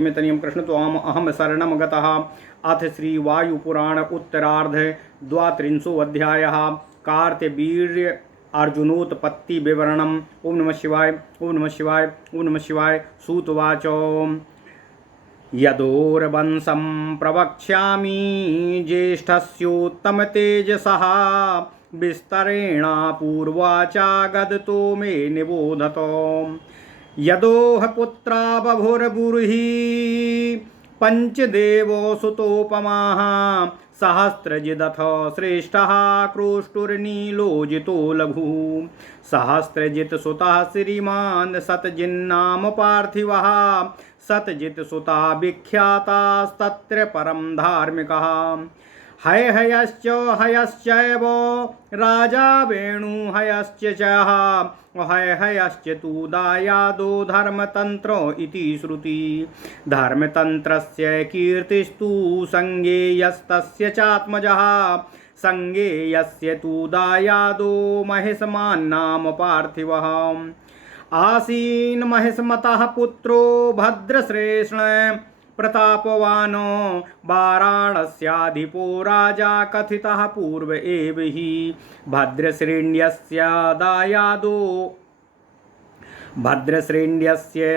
में तनियम कृष्ण त्वाम अहम शरणम गतः। अथ श्री वायुपुराण उत्तरार्ध द्वात्रिंशो अध्यायः कार्तवीर्य अर्जुनोत्पत्ति विवरणम्। ओम नमः शिवाय ओम नमः शिवाय ओम नमः शिवाय। सूतवाच यदोर्वंशं प्रवक्ष्यामि ज्येष्ठस्योत्तम तेजसः विस्तरेण पूर्वाचा गदतो मे निबोधतो। यदोह पुत्रा बभुर्बुर्हि पंचदेवो सुतोपमाः सहस्रजिदथ श्रेष्ठः क्रोष्टुर्नीलोजितो लघु। सहस्रजित सुतः श्रीमान् शतजिन्नाम पार्थिवः शतजित सुता विख्यातास्तत्र परं धार्मिकः। हयश्च हयश्चैव राजा वेणुहयश्च हयश्च तु दायादो धर्मतन्त्रो इति श्रुति। धर्मतन्त्रस्य कीर्तिस्तु संज्ञेयस्तस्य चात्मजः संज्ञेयस्य तु दायादो महिषमान्नाम पार्थिवः। आसीन महिषमतः पुत्रो भद्रश्रेष्ठ प्रतापवानो वाराणस्याधिपो राजा कथितः पूर्व एव हि। भद्रश्रेण्यस्य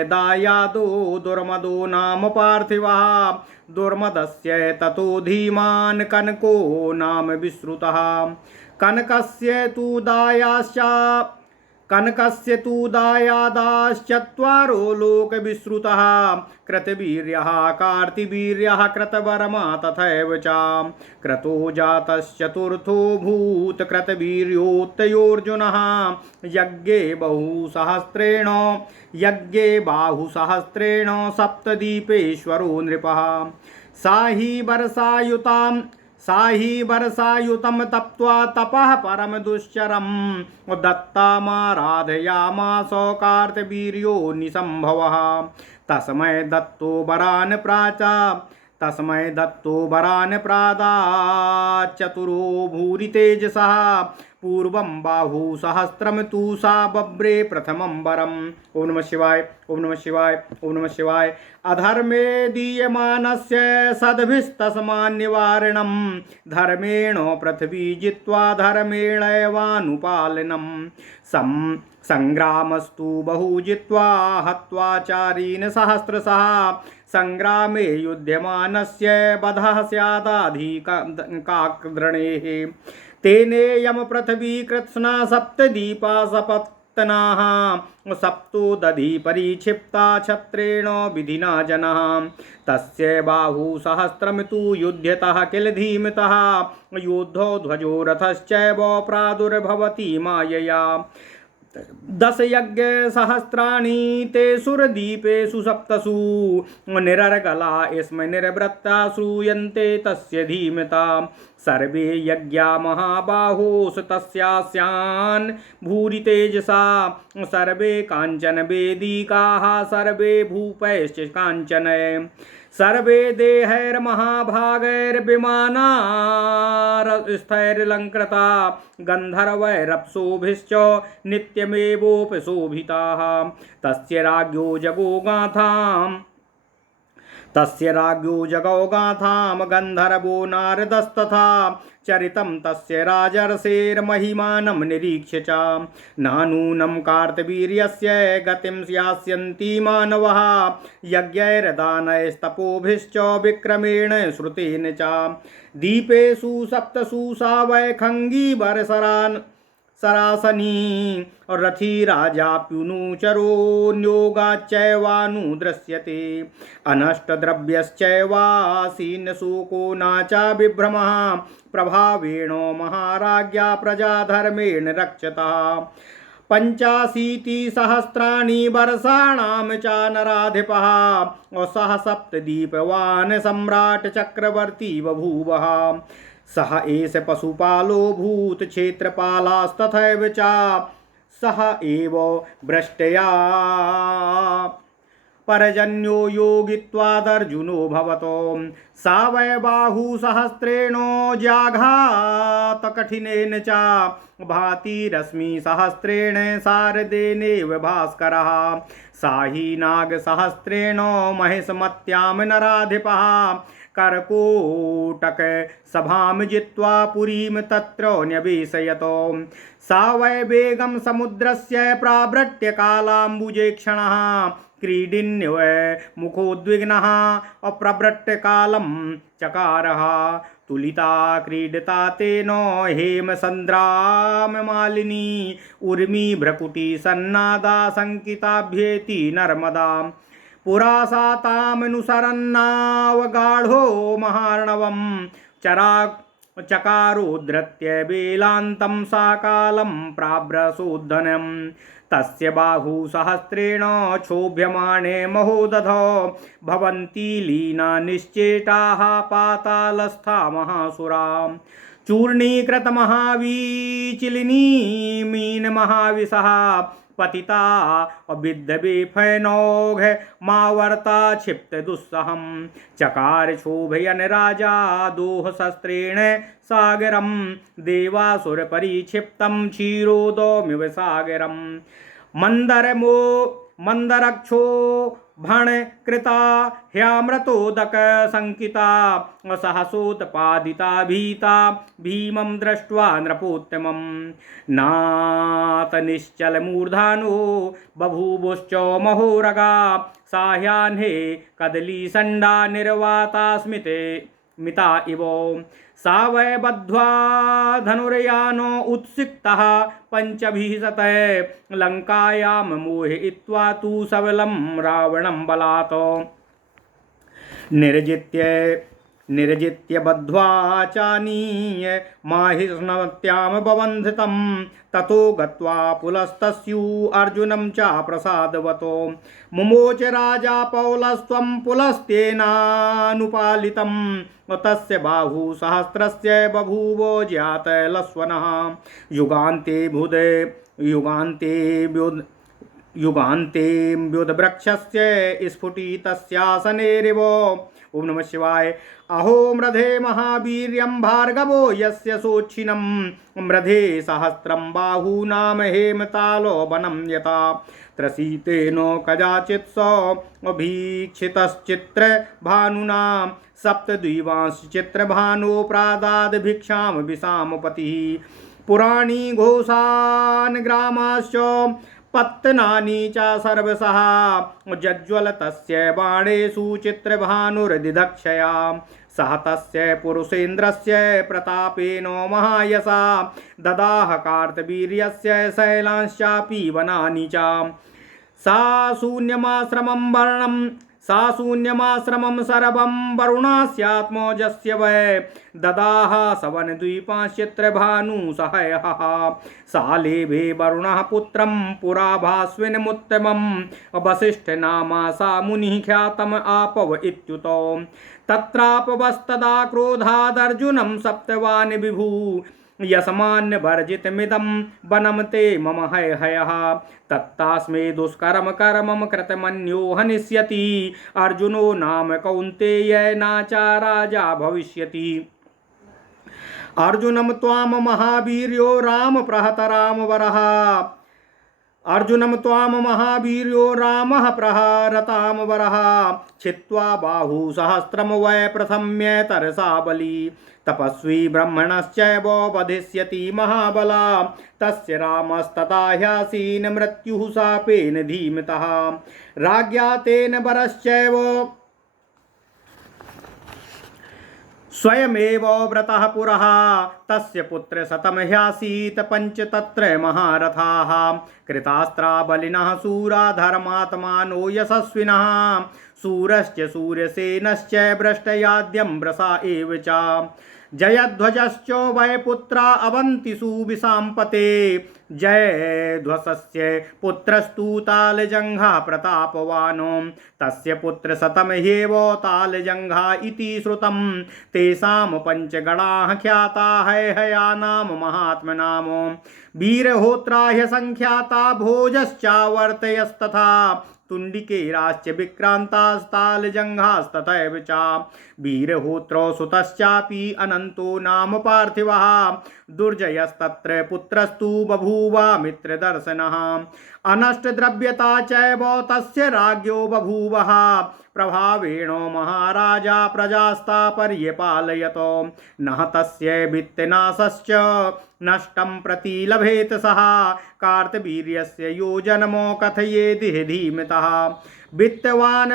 दायादो दुर्मदो नाम पार्थिवः। दुर्मदस्य ततो धीमान् कनको नाम विश्रुतः। कनकस्य तु दायादाश्चत्वारो लोकविश्रुतः। कृतवीर्यः कार्तिवीर्यः कृतवर्मा तथैव च क्रतो जातश्चतुर्थो भूत् कृतवीर्योत्तयोऽर्जुनः। यज्ञे बाहुसहस्रेण सप्तदीपेश्वरो नृपः। साहि वर्षायुतं तप्त्वा तपः परम दुश्चरं दत्तामाराधयामास कार्तवीर्यो निसंभवः। तस्मै दत्तो वरान् प्रादाच्चतुरो भूरि तेजसः। पूर्वं बाहु सहस्रम तु सा बभ्रे प्रथमं वरम्। ओम नमः शिवाय ओम नमः शिवाय ओम नमः शिवाय। अधर्मे दीयमानस्य सद्भिस्तस्मान्निवारणं धर्मेण पृथ्वी जित्वा धर्मेणैवानुपालनं। संग्रामस्तु बहु जित्वा हत्वा चारीन् सहस्रशः। संग्रामे युध्यमानस्य वधः स्यादाधिकाग्रणेः। तेनेयं पृथ्वी कृत्स्ना सप्तदीपा सपत्तनाः। सप्तो दधि परिक्षिप्ता छत्रेण विधिना जनः। तस्य बाहु सहस्रम तु युध्यतः किल धीमतः। योद्धो ध्वजो रथश्चैव प्रादुर्भवति मायया। 10 यज्ञ सहस्राणि ते सुरदीपेषु सप्तसु। निरर्गला स्म निर्वृत्ता श्रूयन्ते तस्य धीमता। सर्वे यज्ञा महाबाहोस् तस्यास्यान् भूरि तेजसा। सर्वे काञ्चन वेदिकाः सर्वे भूपैश्च काञ्चन। सर्वे देहैर्महाभागैर्विमानास्थैर्लङ्कृता। गन्धर्वैरप्सुभिश्च नित्यमेवोपशोभिताः। तस्य राज्ञो जगौ गाथां गन्धर्वो नारदस्तथा। चरितं तस्य राजर्षेर्महिमानं निरीक्ष्य च नानूनं कार्तवीर्यस्य गतिं यास्यन्ति मानवः। यज्ञैर्दानैस्तपोभिश्च विक्रमेण श्रुतेन च। दीपेषु सप्तसु सा वैखङ्गी सरासनी। रथी राजाप्युनुचरोन्योगाच्चैवानुदृश्यते। अनष्टद्रव्यश्चैवासीनशोको नाचा विभ्रमः। प्रभावेण महाराज्ञा प्रजाधर्मेण रक्षतः। 85 वर्षाणां च नराधिपः। सः सप्तदीपवान् सम्राट् चक्रवर्ती बभूवः। सह एष पशुपालो भूत क्षेत्रपालास्तथैव च। सह एव भ्रष्टया परजन्यो योगित्वादर्जुनो भवतो सा वै बाहुसहस्रेणो ज्याघातकठिनेन च भाति रश्मिसहस्रेण शारदेनेव भास्करः सा हि नागसहस्रेण महेशमत्यां नराधिपः कर्कोटक सभां जित्वा पुरीं तत्र न्यवेशयतो सा वै वेगं समुद्रस्य प्रावृट्य कालाम्बुजे क्षणः क्रीडिन्यो मुखोद्विग्नः अप्रवृट्य कालं चकारः तुलिता क्रीडता तेन हेमसन्द्राममालिनी उर्मी भ्रकुटी सन्नादा शङ्किताभ्येति नर्मदा पुरा सा तामनुसरन्नावगाढो महार्णवं चकारोद्धृत्य बेलान्तं सा कालं प्राभ्रसोद्धनं तस्य बाहुसहस्रेण क्षोभ्यमाणे महोदधो भवन्ति लीना निश्चेटाः पातालस्था महासुरा चूर्णीकृतमहावीचिलिनी मीनमहाविशः पतिता अविद्यवेफनौघ मावर्ता क्षिप्त दुस्सहं चकार क्षोभयन राजा दोहशस्त्रेण सागरं देवासुर परिक्षिप्तं क्षीरोदमिव सागरं मंदरक्षो भण कृता ह्यामृतोदक संकिता सहसोत्पादिता भीता भीमं दृष्ट्वा नृपोत्तमं नात निश्चल मूर्धानो बभूवुश्च महोरगा साह्यान्हे कदली संडा निर्वाता स्मिते मिता इव सा वै बद्ध्वा धनुर्यानो उत्सिक्तः पंचभिशतै लंकायां मोहयित्वा तु सबलं रावणं बलात् निर्जित्य बद्ध्वा चानीय माहिष्मत्यां बबन्धितं ततो गत्वा पुलस्तस्यु अर्जुनं च प्रसादवतो मुमोच राजा पौलस्त्वं पुलस्तेनानुपालितं तस्य बाहुसहस्रस्य बभूव ज्ञातलस्वनः युगान्ते व्युदवृक्षस्य स्फुटितस्यासनेरिव ओम नमः शिवाय। अहो मृधे महावीर्यं भार्गवो यस्य सोच्छिनं मृधे सहस्रं बाहूनां हेमतालो वनं यथा त्रसीतेनो कदाचित् अभीक्षितश्चित्र भानुना सप्तद्विवांश्चित्रभानो प्रादाद भिक्षां विषामपतिः पुराणी घोषान् ग्रामाश्च पत्तनानि च सर्वशः जज्ज्वल तस्य बाणेषु चित्रभानुर्दिदक्षया सह तस्य पुरुषेन्द्रस्य प्रतापेन महायशा ददाह कार्तवीर्यस्य शैलांश्चापि वनानि च सा शून्यमाश्रमं सर्वं वरुणस्यात्मजस्य वै ददाह सवनद्वीपाश्चित्रभानुसहयः सालेभे वरुणः पुत्रं पुरा भास्विनमुत्तमं वसिष्ठनामा सा मुनिः ख्यातम् आपव इत्युतो तत्रापवस्तदा क्रोधादर्जुनं सप्तवान् विभू यस्मान्वर्जितमिदं वनं ते मम हयः तत्तास्मै दुष्करं कर्मं कृतमन्यो हनिष्यति अर्जुनो नाम कौन्तेय नाचा राजा भविष्यति अर्जुनं त्वां महावीर्यो राम प्रहतरामवरः अर्जुनं त्वां महावीर्यो रामः प्रहरतां वरः छित्त्वा बाहुसहस्रं वै प्रथम्य तरसा बली तपस्वी ब्रह्मणश्चैव वधिष्यति महाबला तस्य रामस्तथा ह्यासीन मृत्युः शापेन धीमितः राज्ञा तेन वरश्चैव स्वयमेव व्रतः पुरः तस्य पुत्र शतं ह्यासीत पंच तत्र महारथाः कृतास्त्रा बलिनः शूरा धर्मात्मानो यशस्विनः शूरश्च सूर्यसेनश्च भ्रष्टयाद्यं वृषा एव च जयध्वजश्च वै पुत्रा अवन्तिषु विशाम्पते जयध्वजस्य पुत्रस्तु तालजङ्घा प्रतापवानो तस्य पुत्रशतं ह्येव तालजङ्घा इति श्रुतं तेषां पञ्चगणाः ख्याता हैहयानां महात्मनाम वीरहोत्रा ह्यसङ्ख्याता भोजश्चावर्तयस्तथा तुण्डिकेराश्च विक्रान्तास्तालजङ्घास्तथैव च वीरहोत्रो सुतश्चापि अनन्तो नाम पार्थिवः दुर्जयस्तत्र पुत्रस्तु बभूव मित्रदर्शनः अनष्टद्रव्यता चैव तस्य राज्ञो बभूवः प्रभावेण महाराजा प्रजास्तापर्यपालयतो नः तस्य वित्तनाशश्च नष्टं प्रतिलभेत सः कार्तवीर्यस्य योजनमो कथयेति धीमतः वित्तवान्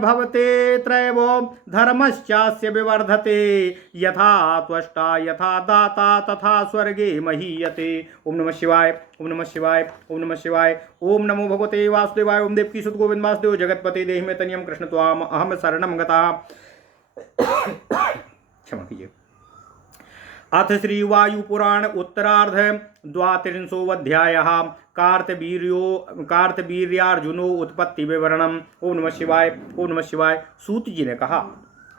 भवते त्रैवो धर्मश्चास्य विवर्धते यथा त्वष्टा यथा दाता तथा स्वर्गे महीयते। ओम नमः शिवाय ओम नमः शिवाय ओम नमः शिवाय। ओम नमो भगवते वासुदेवाय। ओम देवकी सुत गोविंद वासुदेव जगतपते देहि में तनियम कृष्ण त्वाम अहम शरणं गतः। क्षमा कीजिए। अथ श्री वायुपुराण उत्तरार्ध द्वात्रिंशोऽध्यायः कार्तवीर्यार्जुनो उत्पत्ति विवरणम। ओम नमः शिवाय ओम नमः शिवाय। सूत जी ने कहा,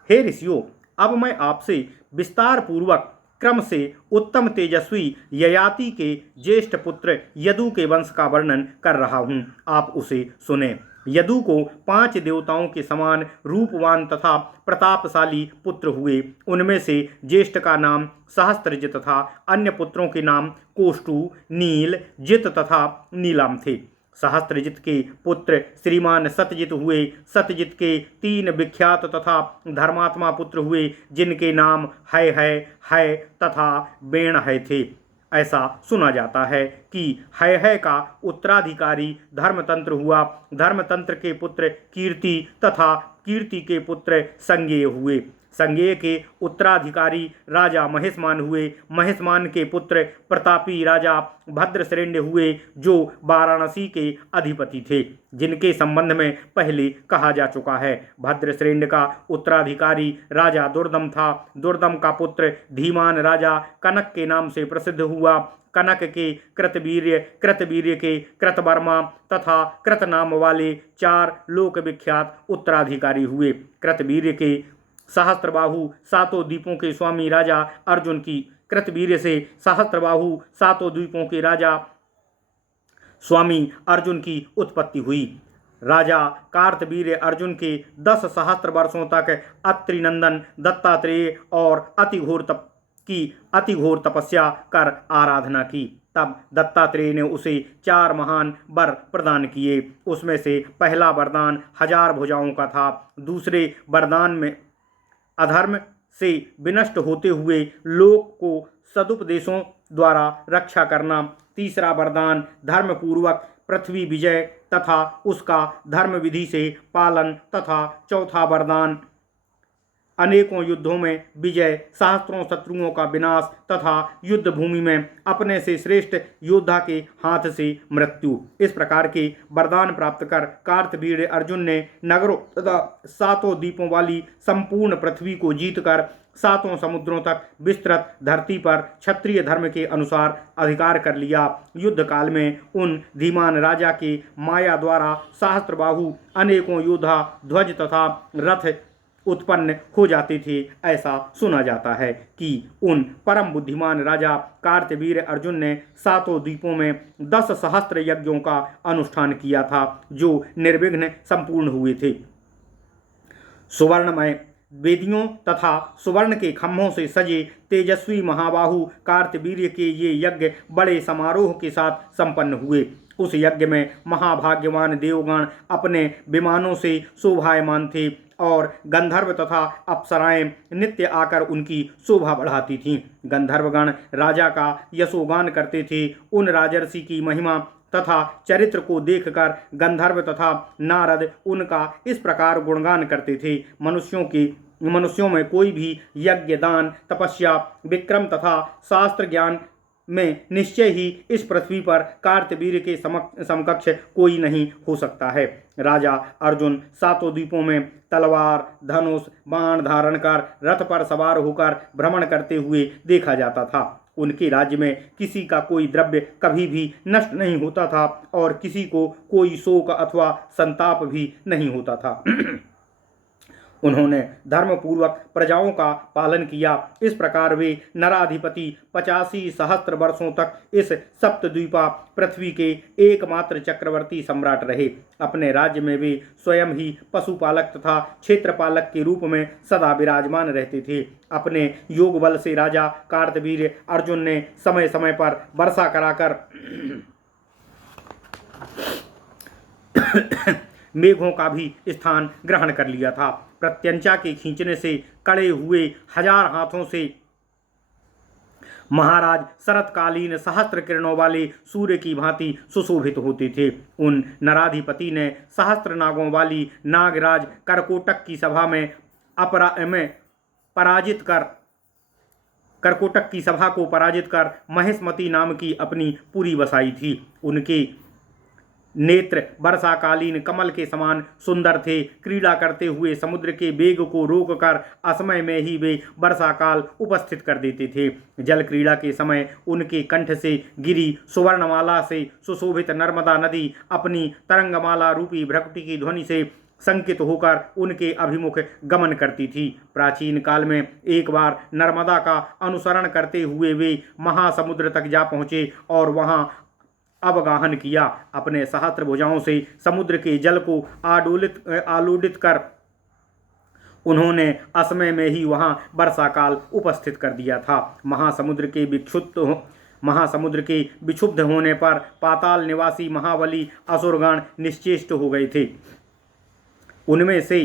हे ऋषियों, अब मैं आपसे विस्तार पूर्वक क्रम से उत्तम तेजस्वी ययाति के ज्येष्ठ पुत्र यदु के वंश का वर्णन कर रहा हूँ, आप उसे सुने। यदु को 5 देवताओं के समान रूपवान तथा प्रतापशाली पुत्र हुए। उनमें से ज्येष्ठ का नाम सहस्त्रजित था। अन्य पुत्रों के नाम कोष्टु, नील, जित तथा नीलाम थे। सहस्त्रजित के पुत्र श्रीमान सत्यजित हुए। सत्यजित के 3 विख्यात तथा धर्मात्मा पुत्र हुए, जिनके नाम है तथा बेण है थे। ऐसा सुना जाता है कि है का उत्तराधिकारी धर्मतंत्र हुआ। धर्मतंत्र के पुत्र कीर्ति तथा कीर्ति के पुत्र संज्ञेय हुए। संज्ञेय के उत्तराधिकारी राजा महेशमान हुए। महेशमान के पुत्र प्रतापी राजा भद्रश्रेण्य हुए, जो वाराणसी के अधिपति थे, जिनके संबंध में पहले कहा जा चुका है। भद्रश्रेण्य का उत्तराधिकारी राजा दुर्दम था। दुर्दम का पुत्र धीमान राजा कनक के नाम से प्रसिद्ध हुआ। कनक के कृतवीर्य, कृतवीर्य के कृतवर्मा तथा कृत नाम वाले 4 लोक विख्यात उत्तराधिकारी हुए। कृतवीर्य के सहस्त्रबाहु 7 द्वीपों के स्वामी राजा अर्जुन की, कृतवीर्य से सहस्त्रबाहु 7 द्वीपों के राजा स्वामी अर्जुन की उत्पत्ति हुई। राजा कार्तवीर्य अर्जुन के 10 सहस्त्र वर्षों तक अत्रिनंदन दत्तात्रेय और अति घोर तपस्या कर आराधना की। तब दत्तात्रेय ने उसे 4 महान वर प्रदान किए। उसमें से पहला वरदान 1000 भुजाओं का था। दूसरे वरदान में अधर्म से विनष्ट होते हुए लोक को सदुपदेशों द्वारा रक्षा करना। तीसरा वरदान धर्मपूर्वक पृथ्वी विजय तथा उसका धर्म विधि से पालन तथा चौथा वरदान अनेकों युद्धों में विजय, सहस्त्रों शत्रुओं का विनाश तथा युद्ध भूमि में अपने से श्रेष्ठ योद्धा के हाथ से मृत्यु। इस प्रकार के वरदान प्राप्त कर कार्तवीर्य अर्जुन ने नगरों तथा 7 द्वीपों वाली संपूर्ण पृथ्वी को जीतकर 7 समुद्रों तक विस्तृत धरती पर क्षत्रिय धर्म के अनुसार अधिकार कर लिया। युद्ध काल में उन धीमान राजा के माया द्वारा सहस्त्रबाहु अनेकों योद्धा, ध्वज तथा रथ उत्पन्न हो जाते थे। ऐसा सुना जाता है कि उन परम बुद्धिमान राजा कार्तवीर्य अर्जुन ने 7 द्वीपों में 10 सहस्त्र यज्ञों का अनुष्ठान किया था, जो निर्विघ्न संपूर्ण हुए थे। सुवर्णमय वेदियों तथा सुवर्ण के खम्भों से सजे तेजस्वी महाबाहु कार्तवीर्य के ये यज्ञ बड़े समारोह के साथ संपन्न हुए। उस यज्ञ में महाभाग्यवान देवगण अपने विमानों से शोभायमान थे और गंधर्व तथा अप्सराएं नित्य आकर उनकी शोभा बढ़ाती थीं। गंधर्वगण राजा का यशोगान करते थे। उन राजर्षि की महिमा तथा चरित्र को देखकर गंधर्व तथा नारद उनका इस प्रकार गुणगान करते थे। मनुष्यों में कोई भी यज्ञ, दान, तपस्या, विक्रम तथा शास्त्र ज्ञान में निश्चय ही इस पृथ्वी पर कार्तवीर्य के समकक्ष कोई नहीं हो सकता है। राजा अर्जुन 7 द्वीपों में तलवार, धनुष, बाण धारण कर रथ पर सवार होकर भ्रमण करते हुए देखा जाता था। उनके राज्य में किसी का कोई द्रव्य कभी भी नष्ट नहीं होता था और किसी को कोई शोक अथवा संताप भी नहीं होता था। उन्होंने धर्मपूर्वक प्रजाओं का पालन किया। इस प्रकार वे नराधिपति 85 सहस्त्र वर्षों तक इस सप्तद्वीपा पृथ्वी के एकमात्र चक्रवर्ती सम्राट रहे। अपने राज्य में वे स्वयं ही पशुपालक तथा क्षेत्रपालक के रूप में सदा विराजमान रहते थे। अपने योग बल से राजा कार्तवीर्य अर्जुन ने समय समय पर वर्षा कराकर मेघों का भी स्थान ग्रहण कर लिया था। प्रत्यंचा के खींचने से कड़े हुए 1000 हाथों से महाराज शरतकालीन सहस्त्र किरणों वाले सूर्य की भांति सुशोभित होते थे। उन नराधिपति ने सहस्त्र नागों वाली नागराज करकोटक की सभा में करकोटक की सभा को पराजित कर महेशमती नाम की अपनी पुरी बसाई थी। उनके नेत्र वर्षाकालीन कमल के समान सुंदर थे। क्रीड़ा करते हुए समुद्र के वेग को रोककर असमय में ही वे वर्षाकाल उपस्थित कर देते थे। जल क्रीड़ा के समय उनके कंठ से गिरी सुवर्णमाला से सुशोभित नर्मदा नदी अपनी तरंगमाला रूपी भ्रकुटी की ध्वनि से संकित होकर उनके अभिमुख गमन करती थी। प्राचीन काल में एक बार नर्मदा का अनुसरण करते हुए वे महासमुद्र तक जा पहुँचे और वहाँ अवगाहन किया। अपने सहस्त्र भुजाओं से समुद्र के जल को आलोडित कर उन्होंने असमय में ही वहां वर्षा काल उपस्थित कर दिया था। महासमुद्र के विक्षुब्ध होने पर पाताल निवासी महाबली असुरगण निश्चेष्ट हो गए थे। उनमें से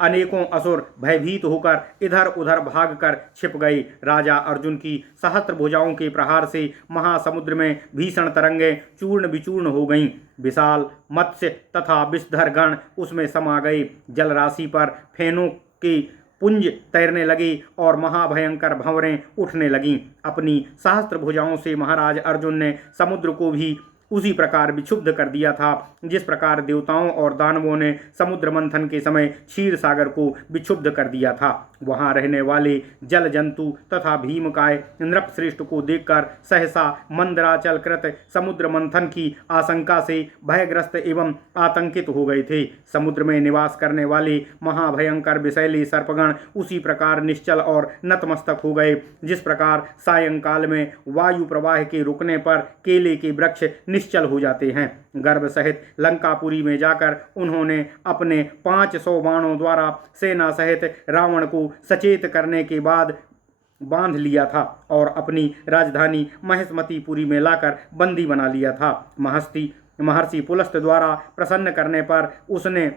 अनेकों असुर भयभीत होकर इधर उधर भागकर छिप गए। राजा अर्जुन की सहस्त्र भुजाओं के प्रहार से महासमुद्र में भीषण तरंगें चूर्ण विचूर्ण हो गईं। विशाल मत्स्य तथा विषधर गण उसमें समा गए। जल राशि पर फेनों के पुंज तैरने लगे और महाभयंकर भंवरें उठने लगीं। अपनी सहस्त्र भुजाओं से महाराज अर्जुन ने समुद्र को भी उसी प्रकार विक्षुब्ध कर दिया था जिस प्रकार देवताओं और दानवों ने समुद्र मंथन के समय क्षीर सागर को विक्षुब्ध कर दिया था। वहां रहने वाले जल जंतु तथा भीमकाय नृपश्रेष्ठ को देखकर सहसा मंदराचल कृत समुद्र मंथन की आशंका से भयग्रस्त एवं आतंकित हो गए थे। समुद्र में निवास करने वाले महाभयंकर विषैले सर्पगण उसी प्रकार निश्चल और नतमस्तक हो गए जिस प्रकार सायंकाल में वायु प्रवाह के रुकने पर केले के वृक्ष निश्चल हो जाते हैं। गर्भ सहित लंकापुरी में जाकर उन्होंने अपने 500 बाणों द्वारा सेना सहित रावण को सचेत करने के बाद बांध लिया था और अपनी राजधानी महेशमतीपुरी में लाकर बंदी बना लिया था। महर्षि पुलस्त द्वारा प्रसन्न करने पर उसने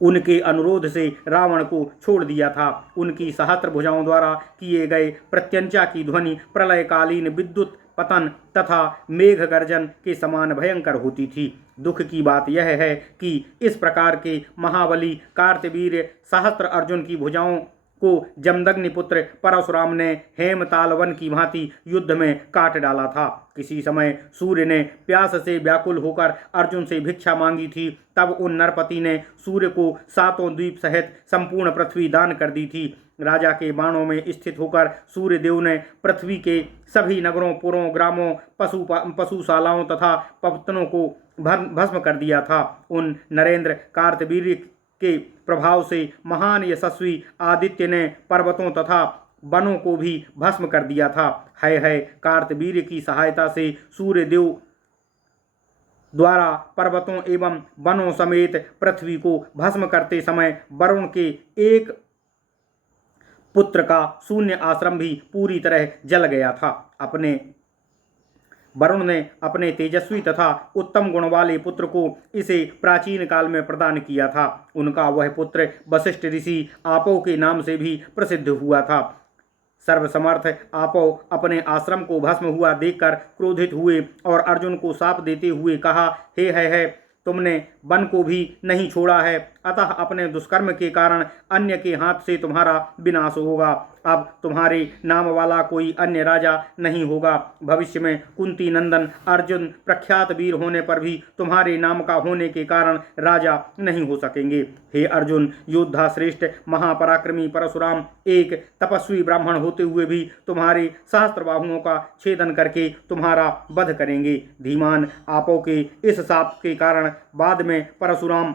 उनके अनुरोध से रावण को छोड़ दिया था। उनकी सहस्त्र भुजाओं द्वारा किए गए प्रत्यंचा की ध्वनि प्रलयकालीन विद्युत पतन तथा मेघ गर्जन के समान भयंकर होती थी। दुख की बात यह है कि इस प्रकार के महाबली कार्तवीर्य सहस्त्र अर्जुन की भुजाओं को जमदग्निपुत्र परशुराम ने हेमताल वन की भांति युद्ध में काट डाला था। किसी समय सूर्य ने प्यास से व्याकुल होकर अर्जुन से भिक्षा मांगी थी। तब उन नरपति ने सूर्य को 7 द्वीप सहित संपूर्ण पृथ्वी दान कर दी थी। राजा के बाणों में स्थित होकर सूर्यदेव ने पृथ्वी के सभी नगरों, पुरों, ग्रामों, पशुशालाओं तथा पवतनों को भस्म कर दिया था। उन नरेंद्र कार्तवीर्य के प्रभाव से महान यशस्वी आदित्य ने पर्वतों तथा वनों को भी भस्म कर दिया था। है कार्तवीर्य की सहायता से सूर्यदेव द्वारा पर्वतों एवं वनों समेत पृथ्वी को भस्म करते समय वरुण के एक पुत्र का शून्य आश्रम भी पूरी तरह जल गया था। वरुण ने अपने तेजस्वी तथा उत्तम गुण वाले पुत्र को इसे प्राचीन काल में प्रदान किया था। उनका वह पुत्र वशिष्ठ ऋषि आपो के नाम से भी प्रसिद्ध हुआ था। सर्वसमर्थ आपो अपने आश्रम को भस्म हुआ देखकर क्रोधित हुए और अर्जुन को शाप देते हुए कहा, हे है तुमने वन को भी नहीं छोड़ा है, अतः अपने दुष्कर्म के कारण अन्य के हाथ से तुम्हारा विनाश होगा। अब तुम्हारे नाम वाला कोई अन्य राजा नहीं होगा। भविष्य में कुंती नंदन अर्जुन प्रख्यात वीर होने पर भी तुम्हारे नाम का होने के कारण राजा नहीं हो सकेंगे। हे अर्जुन, योद्धा श्रेष्ठ महापराक्रमी परशुराम एक तपस्वी ब्राह्मण होते हुए भी तुम्हारे सहस्त्रबाहुओं का छेदन करके तुम्हारा वध करेंगे। धीमान आपो के इस शाप के कारण बाद में परशुराम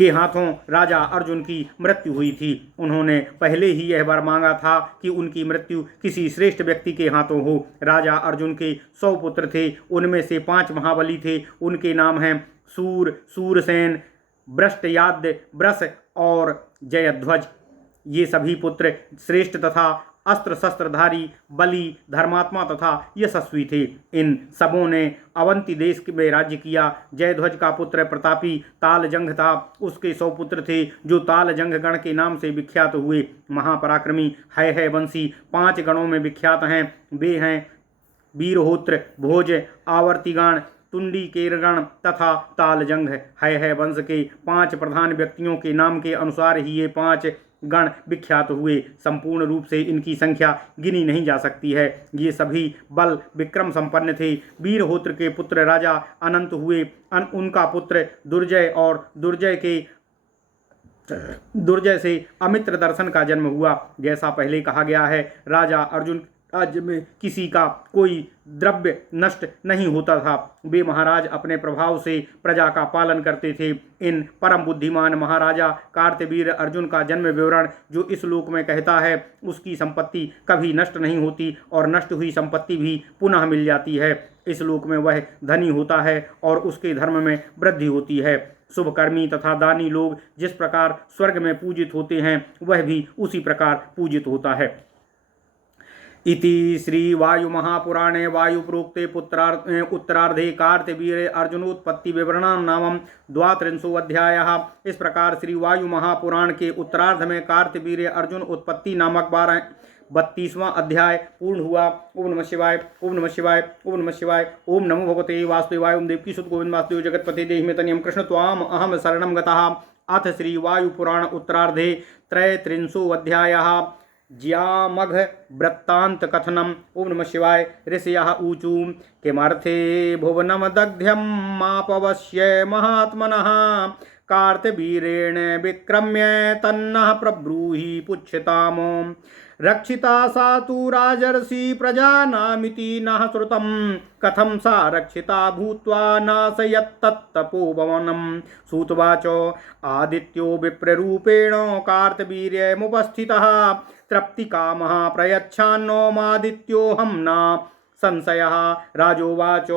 के हाथों राजा अर्जुन की मृत्यु हुई थी। उन्होंने पहले ही यह वर मांगा था कि उनकी मृत्यु किसी श्रेष्ठ व्यक्ति के हाथों हो। राजा अर्जुन के 100 पुत्र थे, उनमें से 5 महाबली थे। उनके नाम हैं सूर, सूरसेन, ब्रष्टयाद्य, ब्रस और जयध्वज। ये सभी पुत्र श्रेष्ठ तथा अस्त्र शस्त्रधारी, बली, धर्मात्मा तथा यशस्वी थे। इन सबों ने अवंती देश में राज्य किया। जयध्वज का पुत्र प्रतापी तालजंग था। उसके 100 पुत्र थे जो तालजंग गण के नाम से विख्यात हुए। महापराक्रमी है वंशी 5 गणों में विख्यात हैं। वे हैं वीरहोत्र, भोज, आवर्तिगण, तुंडी केरगण तथा तालजंग। है वंश के 5 प्रधान व्यक्तियों के नाम के अनुसार ही ये 5 गण विख्यात हुए। संपूर्ण रूप से इनकी संख्या गिनी नहीं जा सकती है। ये सभी बल विक्रम संपन्न थे। वीरहोत्र के पुत्र राजा अनंत हुए। उनका पुत्र दुर्जय और दुर्जय से अमित्र दर्शन का जन्म हुआ। जैसा पहले कहा गया है, राजा अर्जुन राज्य में किसी का कोई द्रव्य नष्ट नहीं होता था। वे महाराज अपने प्रभाव से प्रजा का पालन करते थे। इन परम बुद्धिमान महाराजा कार्तवीर अर्जुन का जन्म विवरण जो इस श्लोक में कहता है, उसकी संपत्ति कभी नष्ट नहीं होती और नष्ट हुई संपत्ति भी पुनः मिल जाती है। इस श्लोक में वह धनी होता है और उसके धर्म में वृद्धि होती है। शुभकर्मी तथा दानी लोग जिस प्रकार स्वर्ग में पूजित होते हैं, वह भी उसी प्रकार पूजित होता है। इति श्री वायु महापुराणे वायुप्रोक्ते उत्तरार्धे कार्तवीर्य अर्जुनोत्पत्ति विवरणं नाम 32 अध्यायः। इस प्रकार श्री वायु महापुराण के उत्तरार्ध में कार्तवीर्य अर्जुन उत्पत्ति नामक 32वां अध्याय पूर्ण हुआ। ओम नमः शिवाय, ओम नमः शिवाय, ओम नमः शिवाय। ओम नमो भगवते वासुदेवाय। ओम देवकी सुत गोविंद वासुदेव जगतपते देहि मे तनियं कृष्ण त्वाम अहम शरणं गतः। अथ श्री वायुपुराण उत्तरार्धे 33 अध्यायः ज्यामघ वृत्तांत कथनम। ओम नमः शिवाय। ऋषयः ऊचू किमर्थे भुवनम दग्ध्यम मापवश्य महात्मनः कार्तवीरेण विक्रम्य तन्नः प्रब्रूहि पुच्छतामो रक्षिता सा तु राजर्षि प्रजानामिति नः श्रुतं कथं सा रक्षिता भूत्वा नाशयत्तत्तपोवनं। सूतवाच आदित्यो विप्ररूपेण कार्तवीर्यमुपस्थितः तृप्तिकामः प्रयच्छान्नो मादित्योऽहं न संशयः। राजोवाच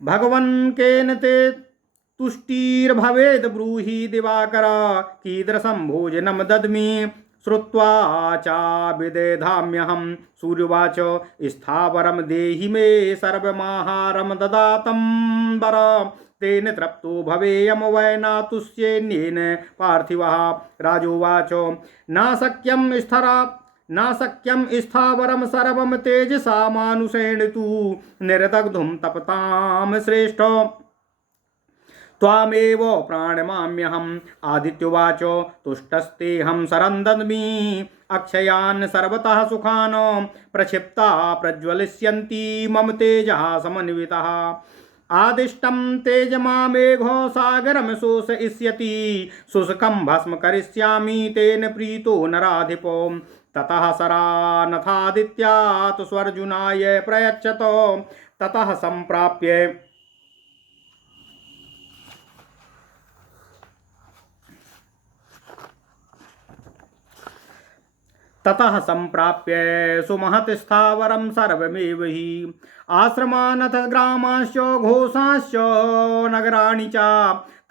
भगवन् केन ते तुष्टिर्भवेद् ब्रूहि दिवाकर कीदृशं भोजनं दद्मि श्रुत्वा चाभिदधाम्यहं। सूर्यवाच स्थावरं देहि मे सर्वमाहारं ददातं वर तेन तृप्तो भवेयं वै न तुष्येन्येन पार्थिवः। राजोवाच न शक्यं स्थावरं सर्वं तेजसा मानुषेण तु निर्दग्धुं तपतां श्रेष्ठ त्वामेव प्राणमाम्यहम्। आदित्योवाच तुष्टस्तेऽहं शरं दद्मि अक्षयान् सर्वतः सुखान् प्रक्षिप्ता प्रज्वलिष्यन्ति मम तेजः समन्वितः। आदिष्टं तेजमामेघो सागरं शोषयिष्यति शुष्कं भस्म करिष्यामि तेन प्रीतो नराधिपो। ततः सरानथादित्यात् स्वर्जुनाय प्रयच्छत ततः संप्राप्य सुमहत् स्थावरं सर्वमेव हि आश्रमानथ ग्रामाश्च घोषाश्च नगराणि च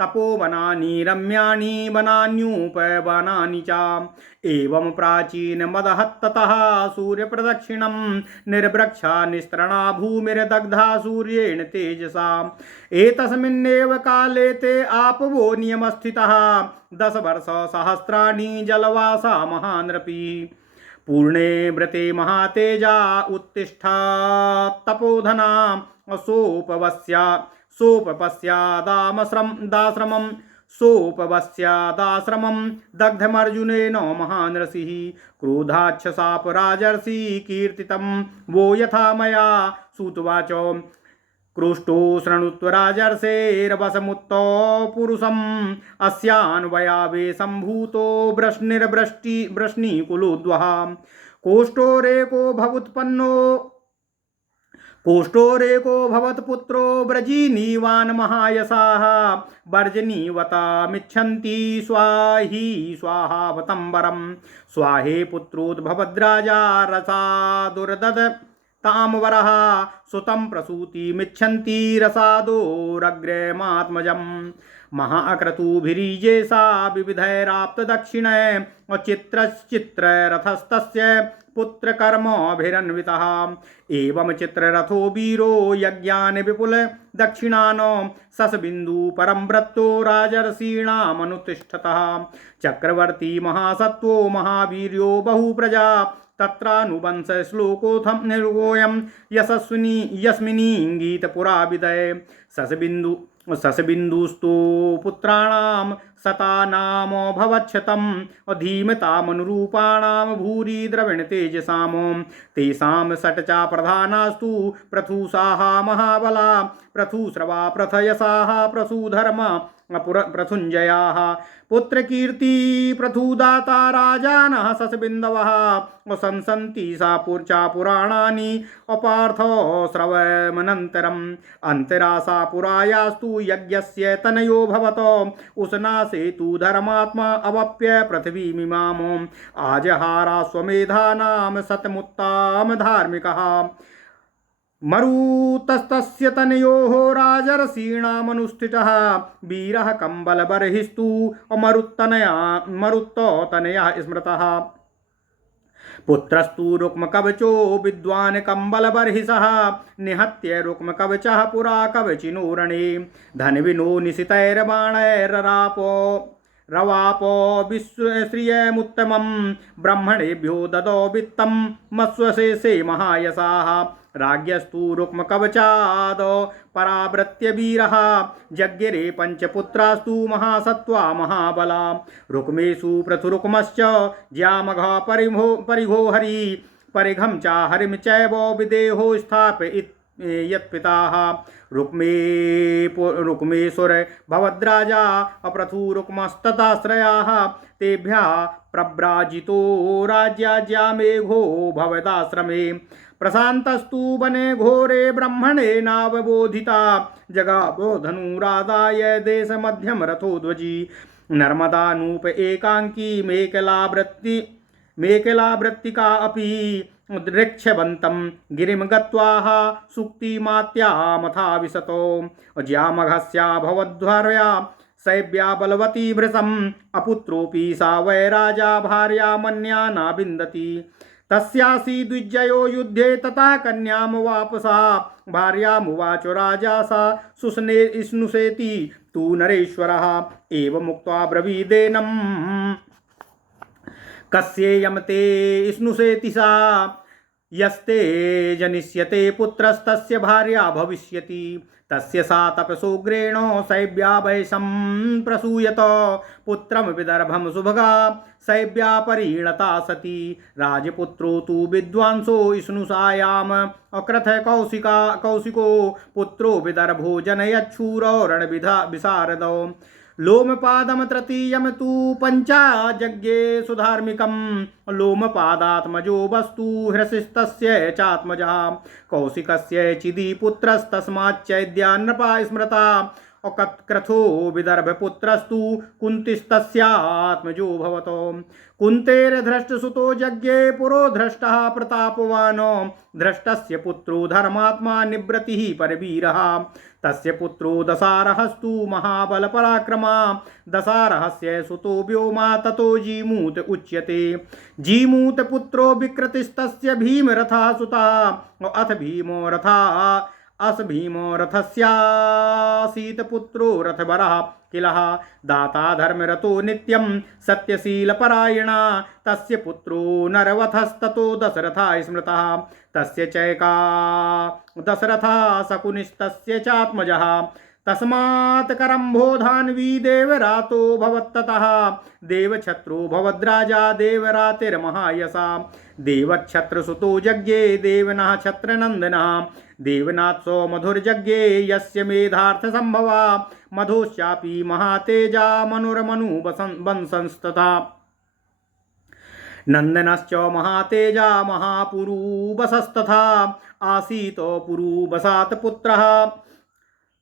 तपोवनानि रम्याणि वनान्युपवनानि च। एवं प्राचीनमदहत्ततः सूर्यप्रदक्षिणं निर्वृक्षा निस्तरणा भूमिर्दग्धा सूर्येण तेजसा। एतस्मिन्नेव काले ते आपवो नियमस्थितः 10 वर्षसहस्राणि जलवासा महानृपि। पूर्णे व्रते महातेजा उत्तिष्ठ तपोधना सोपपश्यादाश्रमं दग्धमर्जुनेन महान् ऋषिः क्रोधाच्छशाप राजर्षि कीर्तितं वो यथा मया। सूतवाच क्रुष्टो शृणुत्व राजर्षेर्वसमुत्तो पुरुषम् अस्यान्वयावेशम्भूतो वृष्णीकुलोद्वः कोष्ठोरेको भवुत्पन्नो कोष्ठोरेको भवत्पुत्रो व्रजीनीवान् महायसाः वर्जनीवतामिच्छन्ति स्वाही स्वाहावतम्बरं स्वाहे पुत्रोद्भवद्राजा रसादुर्दद तामवरः सुतं प्रसूतिमिच्छन्ति रसादोरग्रेमात्मजम् महाक्रतुभिरीजेषा विविधैराप्तदक्षिणे चित्रश्चित्ररथस्तस्य पुत्रकर्मभिरन्वितः एवं चित्ररथो वीरो यज्ञान विपुल दक्षिणानो ससबिन्दु परं व्रतो राजर्षीणामनुतिष्ठतः चक्रवर्ती महासत्त्वो महावीर्यो बहुप्रजा तत्रानुवंश श्लोकोऽथं निर्गोयं यशस्विनी यस्मिनीङ्गीतपुराविदये ससबिन्दुस्तु पुत्राणां शतानामभवच्छतं धीमतामनुरूपाणां भूरि द्रविणतेजसां तेषां षट्चा प्रधानास्तु पृथुसाः महाबला पृथुस्रवा पृथयसाः पृथुधर्मा पृथुञ्जयाः पुत्रकीर्ति पृथुदाता राजानः ससबिन्दवः संसन्ति सा पुराणानि अपार्थो श्रवमनन्तरम् अन्तरासा पुरायास्तु यज्ञस्य तनयो भवतो उशना सेतु धर्मात्मा अवप्य पृथिवीमिमाम् आजहाराश्वमेधानां शतमुत्ताम धार्मिकः मरुतस्तस्य तनयोः राजर्षीणामनुष्ठितः वीरः कम्बलबर्हिस्तु मरुत्तनयः स्मृतः पुत्रस्तु रुक्मकवचो विद्वान् कम्बलबर्हिषः निहत्य रुक्मकवचः पुरा कवचिनो रणे धन्विनो निशितैर्बाणैरवापो विश्रियमुत्तमं ब्रह्मणेभ्यो ददो वित्तं मत्स्वशेषे महायसाः राज्ञस्तु रुक्मकवचाद परावृत्य वीरः जज्ञिरे पंचपुत्रास्तु महासत्त्वा महाबला रुक्मेषु पृथुरुक्मश्च ज्यामघः परिघो हरि परिघं च हरिं चैव विदेहो स्थापयत्पिताः रुक्मेश्वर भवद्राजा अपृथुरुक्मस्तताश्रयाः तेभ्यः प्रव्राजितो राज्याज्यामेघो भवदाश्रमे प्रशान्तस्तु वने घोरे ब्रह्मणे नावबोधिता जगावो धनुरादाय देशमध्यम रथोध्वजी नर्मदानूप एकांकी मेखलावृत्तिका अपि दृक्षवन्तं गिरिं गत्वाः सुक्तिमात्यामथा विशतो ज्यामघस्या भवद्भार्या शैव्या बलवती भृशम् अपुत्रोऽपि सा वै राजा भार्या मन्या नाविन्दति तस्यासि द्विजयो युद्धे तथा कन्यामवापसा भार्यामुवाच राजा सा सुस्नुषेति तु नरेश्वरः एवमुक्त्वा ब्रवीदेनं कस्येयं ते स्नुषेति सा यस्ते जनिष्यते पुत्रस्तस्य भार्या भविष्यति तस्य सा तपसोग्रेण शैव्या वै सम्प्रसूयत पुत्रं विदर्भं सुभगा शैव्या परिणता सती राजपुत्रो तु विद्वांसो स्नुषायाम् अक्रथ कौशिको पुत्रो विदर्भो जनयच्छूरो रणविशारदो लोमपादं तृतीयं तु पञ्चाजज्ञे सुधार्मिकं लोमपादात्मजो वस्तु हृषिस्तस्य चात्मजः कौशिकस्य चिदी पुत्रस्तस्माच्चैद्यान्नपा स्मृता अक्रथो विदर्भपुत्रस्तु कुन्तिस्तस्यात्मजो भवतो कुन्तेर्धृष्टसुतो यज्ञे पुरो धृष्टः प्रतापवान् धृष्टस्य पुत्रो धर्मात्मा निवृत्तिः परवीरः तस्य पुत्रो दशारहस्तु महाबलपराक्रमा दशारहस्य सुतो व्योमा ततो जीमूत उच्यते जीमूत पुत्रो विक्रतिस्तस्य भीमरथः सुतः अथ भीमो रथः अस भीमो रथस्यासीत पुत्रो रथवरः किलः दाता धर्मरतो नित्यं सत्यशीलपरायणा तस्य पुत्रो नरवथस्ततो दशरथा स्मृतः तस्य चैका दशरथा शकुनिस्तस्य चात्मजः तस्मात् करम्भोधान्वी देवरातो भवत्ततः देवछत्रो भवद्राजा देवरातिर्महायसा देवच्छत्रसुतो यज्ञे देवनः छत्रनन्दनः देवनाथो मधुर्यज्ञे यस्य मेधार्थसम्भवा मधुश्चापि महातेजा मनुरमनुवंशंस्तथा नन्दनश्च महातेजा महापुरुवसस्तथा आसीत पुरुवसात् पुत्रः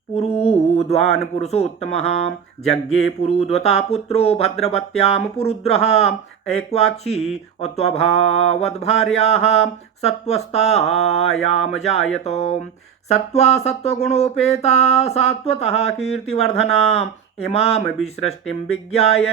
पुरुद्वान् पुरुषोत्तमः यज्ञे पुरुद्वता पुत्रो भद्रवत्यां पुरुद्रः ऐक्वाक्षी त्वभावद्भार्याः सत्त्वस्थायां जायतो सत्त्वा सत्त्वगुणोपेता सात्वतः कीर्तिवर्धना इमाम विसृष्टिं विज्ञाय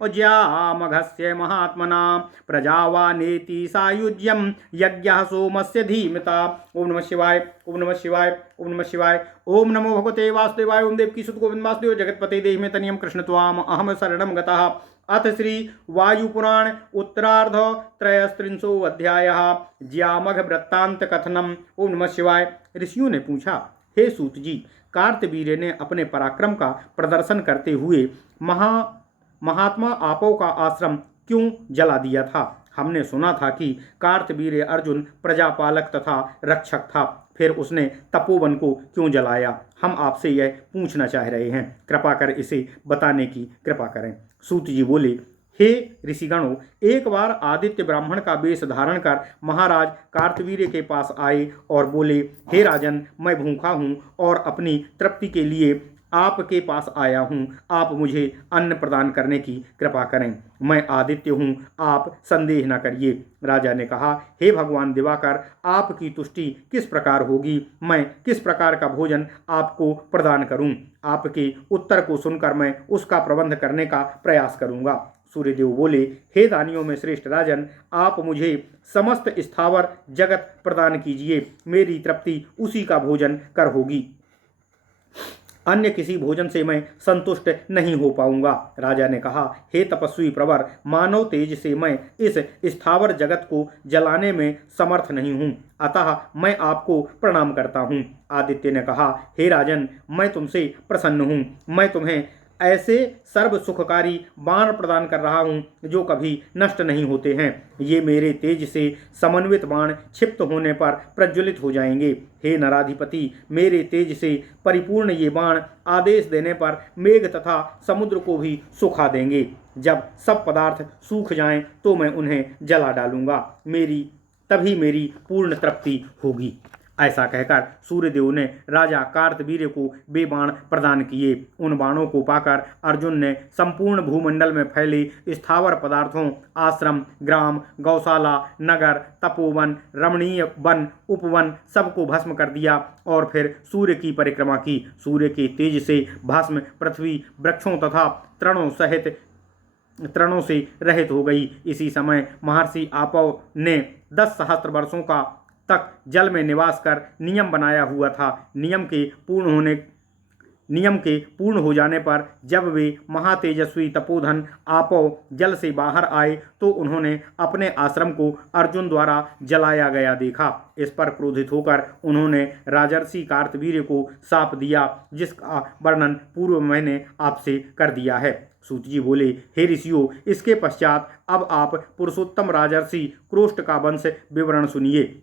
उज्यामघस्य महात्मना प्रजावानेति सायुज्यं यज्ञः सोमस्य धीमता। ओम नमः शिवाय, ओम नमः शिवाय, ओम नमः शिवाय। ओम नमो भगवते वासुदेवाय। ओम देवकी सुत गोविंद वासुदेव जगतपते देहि में तनियम कृष्ण त्वाम अहम शरणं गतः। अथ श्री वायुपुराण उत्तरार्ध त्रयस्त्रिंशो अध्यायः ज्यामघ वृत्तांत कथनम। ओम नमः शिवाय। ऋषियों ने पूछा, हे सूत जी, कार्तवीर्य ने अपने पराक्रम का प्रदर्शन करते हुए महात्मा आपो का आश्रम क्यों जला दिया था? हमने सुना था कि कार्तवीर्य अर्जुन प्रजापालक तथा रक्षक था, फिर उसने तपोवन को क्यों जलाया? हम आपसे यह पूछना चाह रहे हैं, कृपा कर इसे बताने की कृपा करें। सूत जी बोले, हे ऋषिगणों, एक बार आदित्य ब्राह्मण का वेश धारण कर महाराज कार्तवीर्य के पास आए और बोले, हे राजन, मैं भूखा हूँ और अपनी तृप्ति के लिए आपके पास आया हूँ। आप मुझे अन्न प्रदान करने की कृपा करें। मैं आदित्य हूँ, आप संदेह न करिए। राजा ने कहा, हे भगवान दिवाकर, आपकी तुष्टि किस प्रकार होगी? मैं किस प्रकार का भोजन आपको प्रदान करूँ? आपके उत्तर को सुनकर मैं उसका प्रबंध करने का प्रयास करूँगा। सूर्यदेव बोले, हे दानियों में श्रेष्ठ राजन, आप मुझे समस्त स्थावर जगत प्रदान कीजिए, मेरी तृप्ति उसी का भोजन कर होगी, अन्य किसी भोजन से मैं संतुष्ट नहीं हो पाऊंगा। राजा ने कहा, हे तपस्वी प्रवर, मानव तेज से मैं इस स्थावर जगत को जलाने में समर्थ नहीं हूँ, अतः मैं आपको प्रणाम करता हूँ। आदित्य ने कहा, हे राजन, मैं तुमसे प्रसन्न हूँ। मैं तुम्हें ऐसे सर्व सुखकारी बाण प्रदान कर रहा हूँ जो कभी नष्ट नहीं होते हैं। ये मेरे तेज से समन्वित बाण क्षिप्त होने पर प्रज्वलित हो जाएंगे। हे नराधिपति, मेरे तेज से परिपूर्ण ये बाण आदेश देने पर मेघ तथा समुद्र को भी सुखा देंगे। जब सब पदार्थ सूख जाएं तो मैं उन्हें जला डालूंगा, तभी मेरी पूर्ण तृप्ति होगी। ऐसा कहकर सूर्यदेव ने राजा कार्तवीर्य को वे बाण प्रदान किए। उन बाणों को पाकर अर्जुन ने संपूर्ण भूमंडल में फैले स्थावर पदार्थों, आश्रम, ग्राम, गौशाला, नगर, तपोवन, रमणीय वन, उपवन सबको भस्म कर दिया और फिर सूर्य की परिक्रमा की। सूर्य के तेज से भस्म पृथ्वी वृक्षों तथा तृणों से रहित हो गई। इसी समय महर्षि आपव ने 10 सहस्त्र वर्षों का तक जल में निवास कर नियम बनाया हुआ था। नियम के पूर्ण हो जाने पर जब वे महातेजस्वी तपोधन आपव जल से बाहर आए तो उन्होंने अपने आश्रम को अर्जुन द्वारा जलाया गया देखा। इस पर क्रोधित होकर उन्होंने राजर्षि कार्तवीर्य को शाप दिया, जिसका वर्णन पूर्व मैंने आपसे कर दिया है। सूत जी बोले, हे ऋषियों, इसके पश्चात अब आप पुरुषोत्तम राजर्षि क्रोष्ट का वंश विवरण सुनिए,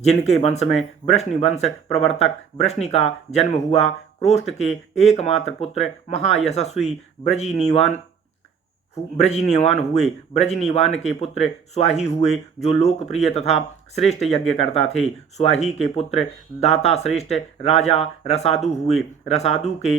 जिनके वंश में वृष्णिवंश प्रवर्तक वृष्णि का जन्म हुआ। क्रोष्ट के एकमात्र पुत्र महायशस्वी ब्रजिनीवान हुए। ब्रजिनीवान के पुत्र स्वाही हुए, जो लोकप्रिय तथा श्रेष्ठ यज्ञ करता थे। स्वाही के पुत्र दाता श्रेष्ठ राजा रसादु हुए। रसादु के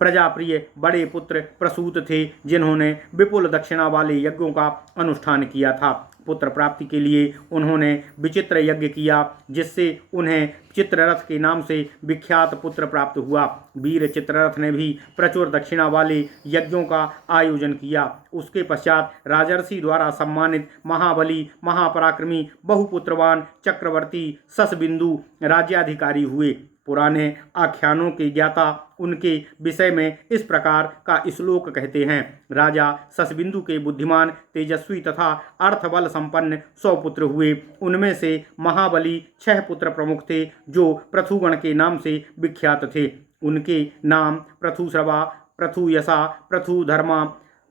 प्रजाप्रिय बड़े पुत्र प्रसूत थे, जिन्होंने विपुल दक्षिणा वाले यज्ञों का अनुष्ठान किया था। पुत्र प्राप्ति के लिए उन्होंने विचित्र यज्ञ किया, जिससे उन्हें चित्ररथ के नाम से विख्यात पुत्र प्राप्त हुआ। वीर चित्ररथ ने भी प्रचुर दक्षिणा वाले यज्ञों का आयोजन किया। उसके पश्चात राजर्षि द्वारा सम्मानित महाबली महापराक्रमी बहुपुत्रवान चक्रवर्ती शशबिंदु राज्याधिकारी हुए। पुराने आख्यानों के ज्ञाता उनके विषय में इस प्रकार का श्लोक कहते हैं। राजा शशबिंदु के बुद्धिमान, तेजस्वी तथा अर्थबल संपन्न 100 पुत्र हुए। उनमें से महाबली 6 पुत्र प्रमुख थे, जो पृथुगण के नाम से विख्यात थे। उनके नाम पृथुश्रवा, पृथुयशा, पृथुधर्मा,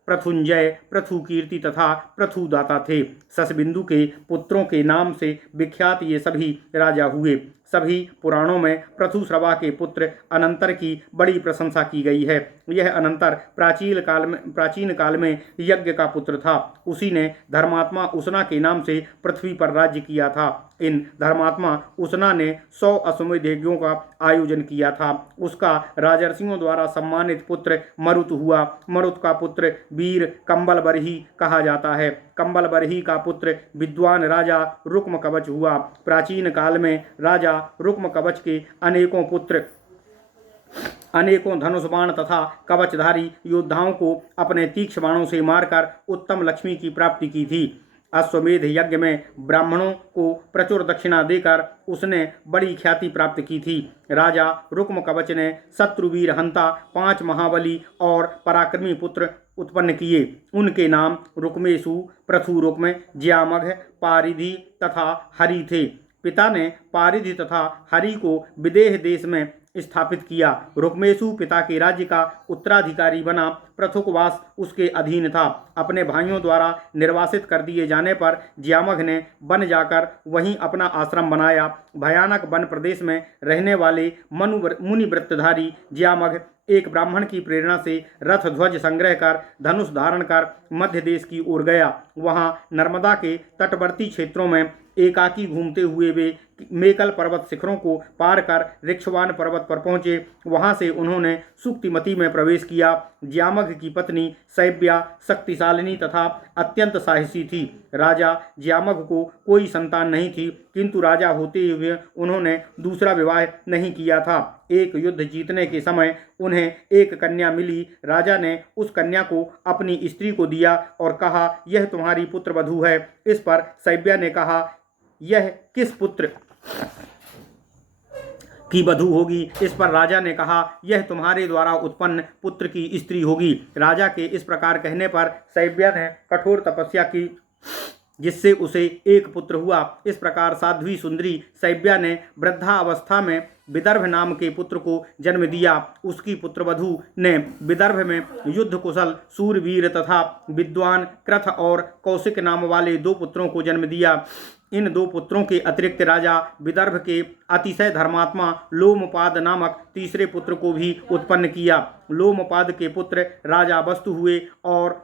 पृथुंजय, पृथुकीर्ति तथा पृथुदाता थे। शशबिंदु के पुत्रों के नाम से विख्यात ये सभी राजा हुए। सभी पुराणों में पृथुश्रवा के पुत्र अनंतर की बड़ी प्रशंसा की गई है। यह अनंतर प्राचीन काल में यज्ञ का पुत्र था। उसी ने धर्मात्मा उशना के नाम से पृथ्वी पर राज्य किया था। इन धर्मात्मा उशना ने 100 अश्वमेध यज्ञों का आयोजन किया था। उसका राजर्षियों द्वारा सम्मानित पुत्र मरुत हुआ। मरुत का पुत्र वीर कंबलबरही कहा जाता है। कंबलबरही का पुत्र विद्वान राजा रुक्मकवच हुआ। प्राचीन काल में राजा रुक्मकवच के अनेकों पुत्र अनेकों धनुष बाण तथा कवचधारी योद्धाओं को अपने तीक्ष्ण बाणों से मारकर उत्तम लक्ष्मी की प्राप्ति की थी। अश्वमेध यज्ञ में ब्राह्मणों को प्रचुर दक्षिणा देकर उसने बड़ी ख्याति प्राप्त की थी। राजा रुक्मकवच ने शत्रुवीर हंता 5 महाबली और पराक्रमी पुत्र उत्पन्न किए। उनके नाम रुक्मेशु, पृथुरुक्म, ज्यामघ, पारिधि तथा हरि थे। पिता ने पारिधि तथा हरि को विदेह देश में स्थापित किया। रुक्मेशु पिता के राज्य का उत्तराधिकारी बना। पृथुकवास उसके अधीन था। अपने भाइयों द्वारा निर्वासित कर दिए जाने पर ज्यामघ ने वन जाकर वहीं अपना आश्रम बनाया। भयानक वन प्रदेश में रहने वाले मुनिवृत्तधारी ज्यामघ एक ब्राह्मण की प्रेरणा से रथ ध्वज संग्रह कर धनुष धारण कर मध्य देश की ओर गया। वहां नर्मदा के तटवर्ती क्षेत्रों में एकाकी घूमते हुए वे मेकल पर्वत शिखरों को पार कर ऋक्षवान पर्वत पर पहुंचे। वहां से उन्होंने सुक्तिमती में प्रवेश किया। ज्यामघ की पत्नी शैब्या शक्तिशालिनी तथा अत्यंत साहसी थी। राजा ज्यामघ को कोई संतान नहीं थी, किंतु राजा होते हुए उन्होंने दूसरा विवाह नहीं किया था। एक युद्ध जीतने के समय उन्हें एक कन्या मिली। राजा ने उस कन्या को अपनी स्त्री को दिया और कहा, यह तुम्हारी पुत्र वधू है। इस पर शैब्या ने कहा, यह किस पुत्र की वधू होगी? इस पर राजा ने कहा, यह तुम्हारे द्वारा उत्पन्न पुत्र की स्त्री होगी। राजा के इस प्रकार कहने पर शैब्या ने कठोर तपस्या की, जिससे उसे एक पुत्र हुआ। इस प्रकार साध्वी सुंदरी शैब्या ने वृद्धावस्था में विदर्भ नाम के पुत्र को जन्म दिया। उसकी पुत्रवधू ने विदर्भ में युद्ध कुशल सूरवीर तथा विद्वान कृथ और कौशिक नाम वाले 2 पुत्रों को जन्म दिया। इन 2 पुत्रों के अतिरिक्त राजा विदर्भ के अतिशय धर्मात्मा लोमपाद नामक तीसरे पुत्र को भी उत्पन्न किया। लोमपाद के पुत्र राजा वस्तु हुए और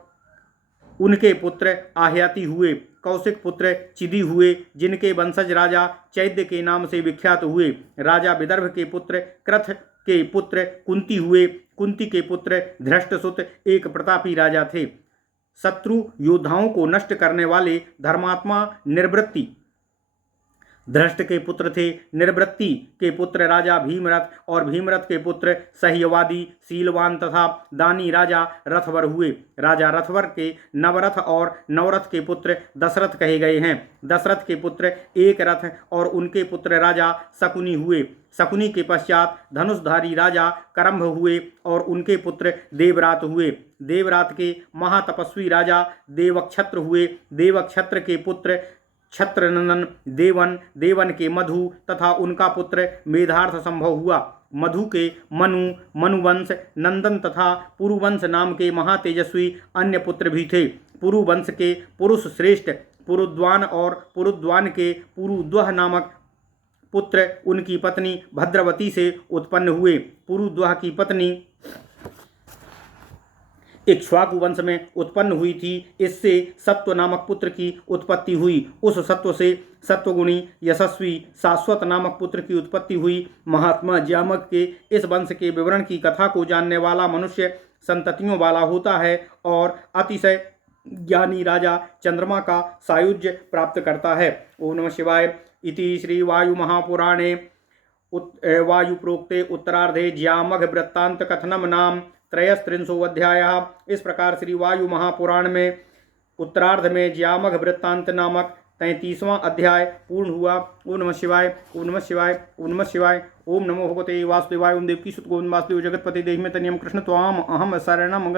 उनके पुत्र आह्याति हुए। कौशिक पुत्र चिदी हुए, जिनके वंशज राजा चैद्य के नाम से विख्यात हुए। राजा विदर्भ के पुत्र कृथ के पुत्र कुंती हुए। कुंती के पुत्र धृष्टसुत एक प्रतापी राजा थे। शत्रु योद्धाओं को नष्ट करने वाले धर्मात्मा निर्वृत्ति धृष्ट के पुत्र थे। निर्वृत्ति के पुत्र राजा भीमरथ और भीमरथ के पुत्र सह्यवादी, शीलवान तथा दानी राजा रथवर हुए। राजा रथवर के नवरथ और नवरथ के पुत्र दशरथ कहे गए हैं। दशरथ के पुत्र एक रथ और उनके पुत्र राजा शकुनी हुए। शकुनी के पश्चात धनुषधारी राजा करम्भ हुए और उनके पुत्र देवरात हुए। देवरात के महातपस्वी राजा देवक्षत्र हुए। देवक्षत्र के पुत्र छत्रनंदन, देवन, देवन के मधु तथा उनका पुत्र मेधार्थ संभव हुआ। मधु के मनु, मनुवंश, नंदन तथा पुरुवंश नाम के महातेजस्वी अन्य पुत्र भी थे। पुरुवंश के पुरुष श्रेष्ठ पुरुद्वान और पुरुद्वान के पुरुद्वह नामक पुत्र उनकी पत्नी भद्रवती से उत्पन्न हुए। पुरुद्वह की पत्नी इक्ष्वाकु वंश में उत्पन्न हुई थी। इससे सत्व नामक पुत्र की उत्पत्ति हुई। उस सत्व से सत्वगुणी यशस्वी शाश्वत नामक पुत्र की उत्पत्ति हुई। महात्मा ज्यामघ के इस वंश के विवरण की कथा को जानने वाला मनुष्य संततियों वाला होता है और अतिशय ज्ञानी राजा चंद्रमा का सायुज्य प्राप्त करता है। ओम नमः शिवाय। इति श्री वायु महापुराणे वायु प्रोक्ते उत्तरार्धे ज्यामघ वृत्तांत कथनम नाम 33 अध्यायः। इस प्रकार श्री वायु महापुराण में उत्तरार्ध में ज्यामघ वृत्तांत नामक 33वां अध्याय पूर्ण हुआ। ओम नमः शिवाय, ओम नमः शिवाय, ओम नमः शिवाय। ओम नमो भगवते वासुदेवाय। ओम देवकी सुत गोविंद वासुदेव जगतपति देहि में तनियम कृष्ण त्वाम अहम शरणम